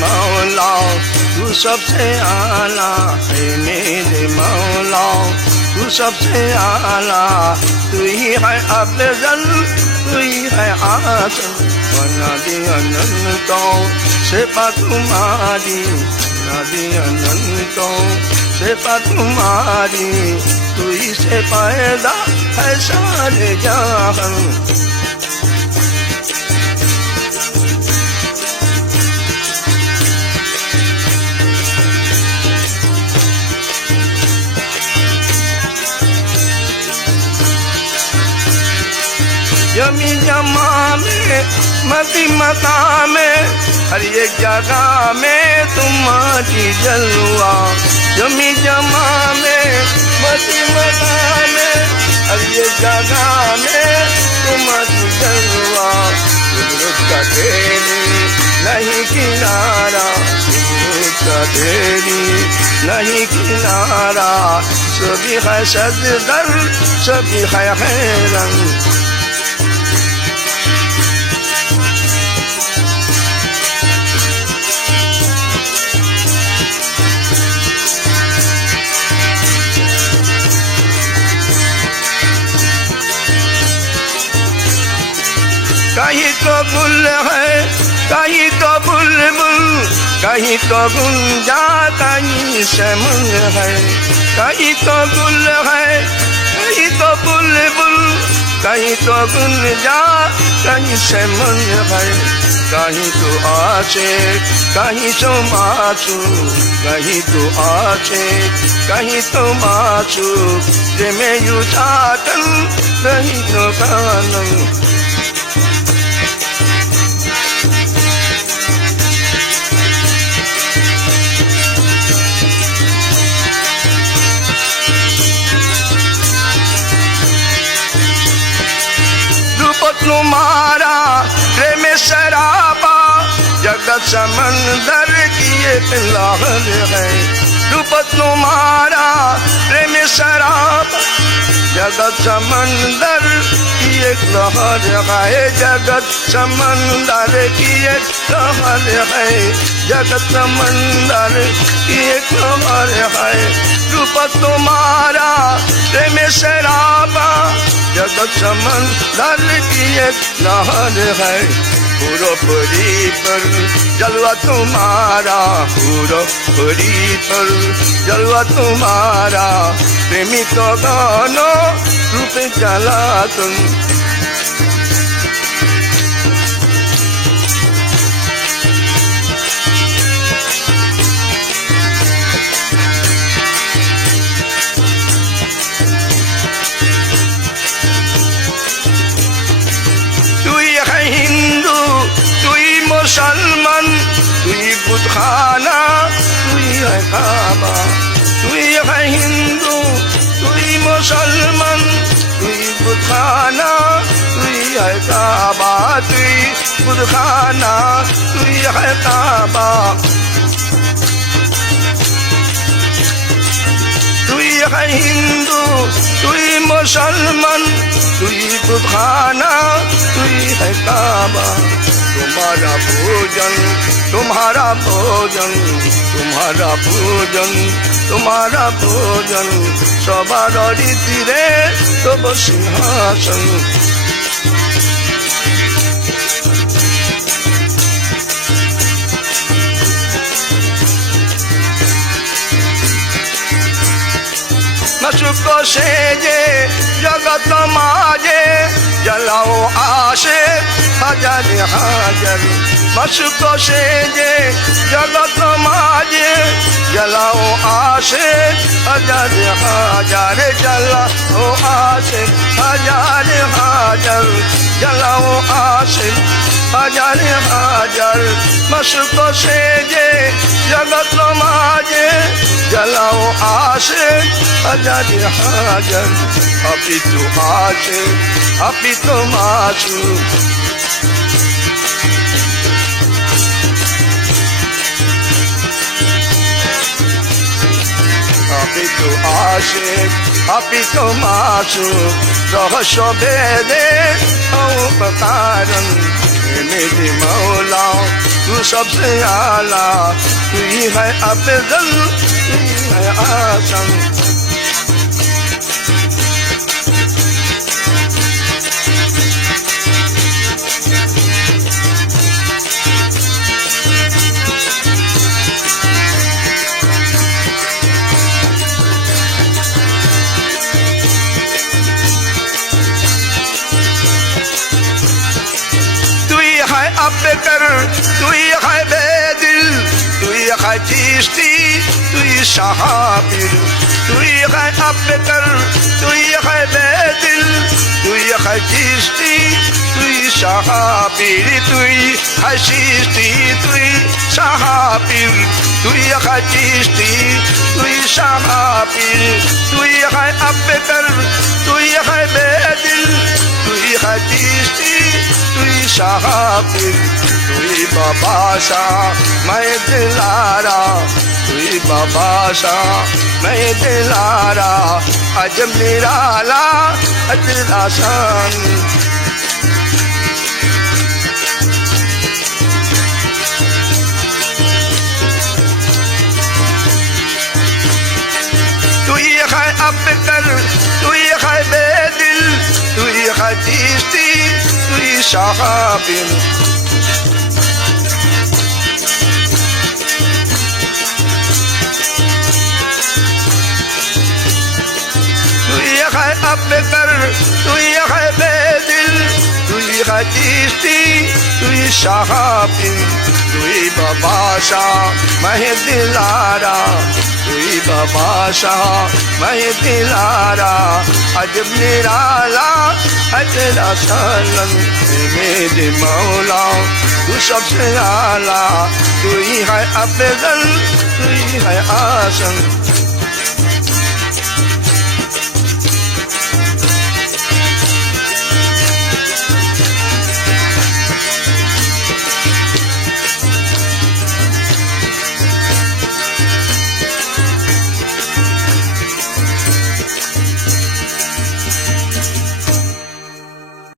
मौला तू सबसे आला है मेरे मौला तू सबसे आला तू ही है अफजल तू ही है आसन नदी अनंतों से तुम्हारी नदी अनंतों से तुम्हारी तू ही से पैदा है सारे जहां जमी जमा में मती मता में हर एक जगह में तुम्हारी जलवा जमी जमा में मती मता में हर एक जगह में तुम्हारी जलवा कुदरत का तेरी नहीं किनारा कुदरत का तेरी नहीं किनारा सभी है सजदर सभी है हैरान कहीं तो गुल है कहीं तो बुलबुल कहीं तो गुंजा कहीं शमन है कहीं तो गुल है कहीं तो बुलबुल कहीं तो गुंजा कहीं शमन है कहीं तो आशे कहीं तो माचू कहीं तो आशे कहीं तो माचू में युचाटन कहीं तो कानन तुम्हारा प्रेम शराबा जगत समंदर की एक लहर है रूप तुम्हारा प्रेम शराबा जगत समंदर की एक लहर है जगत समंदर की एक लहर है जगत समंदर की एक लहर है रूप तुम्हारा प्रेम शराबा जगत समंदर की एक लहर है पूरो परी पर जलवा तुम्हारा पूरो परी पर जलवा तुम्हारा प्रेमी तो गानो रूप चला तुम मुसलमान तू ही बुत खाना तू ही है काबा तू ही है हिंदू तू ही मुसलमान तू ही बुत खाना तू ही है काबा तू ही बुत खाना तू ही है काबा तू ही है हिंदू तू ही मुसलमान तू ही बुत खाना तू ही है काबा तुम्हारा भोजन तुम्हारा भोजन तुम्हारा भोजन तुम्हारा भोजन सबार रीति रे तब सिंहासन मशुक से जे जगत माजे जलाओ आशे हजार हाजर मशुक से जे जगत माजे जलाओ आशे हजार हाजर जलाओ आशे हजार हाजर जलाओ आशे हजार हाजर मशुक से जे जगत माजे जलाओ आशे हजार हाजर अभी तू आशे अभी तो माचू अभी तो आशे अभी तो माचू रहस्य भेदे औपकारन मेरे मौला तू सबसे आला, तू ही है अफजल, तू ही है आसम। अबकर तू ही है बेदिल, तू ही है चिश्ती, तू ही शाहपीर, तू ही है अबकर तू ही है बेदिल, तू ही है चिश्ती, तू ही शाहपीर, तू ही है चिश्ती, तू ही शाहपीर, तू ही है चिश्ती, तू ही शाहपीर, तू ही है अबकर तू ही है बेदिल, तू ही है चिश्ती, तू ही शाहपीर, तू ही बाबा शाह मैं दिलारा, तू ही बाबा शाह मैं दिलारा, अजब निराला अजरा शान। तू ही है अबकर तू ही है बेदिल, तू ही है चिश्ती, तू ही शाहपीर, अबकर तू ही है बेदिल, तू ही है चिश्ती, तू ही शाहपीर, तू ही बाबा शाह मैं दिलारा, तू ही बाबा शाह मैं दिलारा, अजब निराला अजरा सनम। मेरे मौला तू सबसे आला, तू ही है अफजल, तू ही है आसम।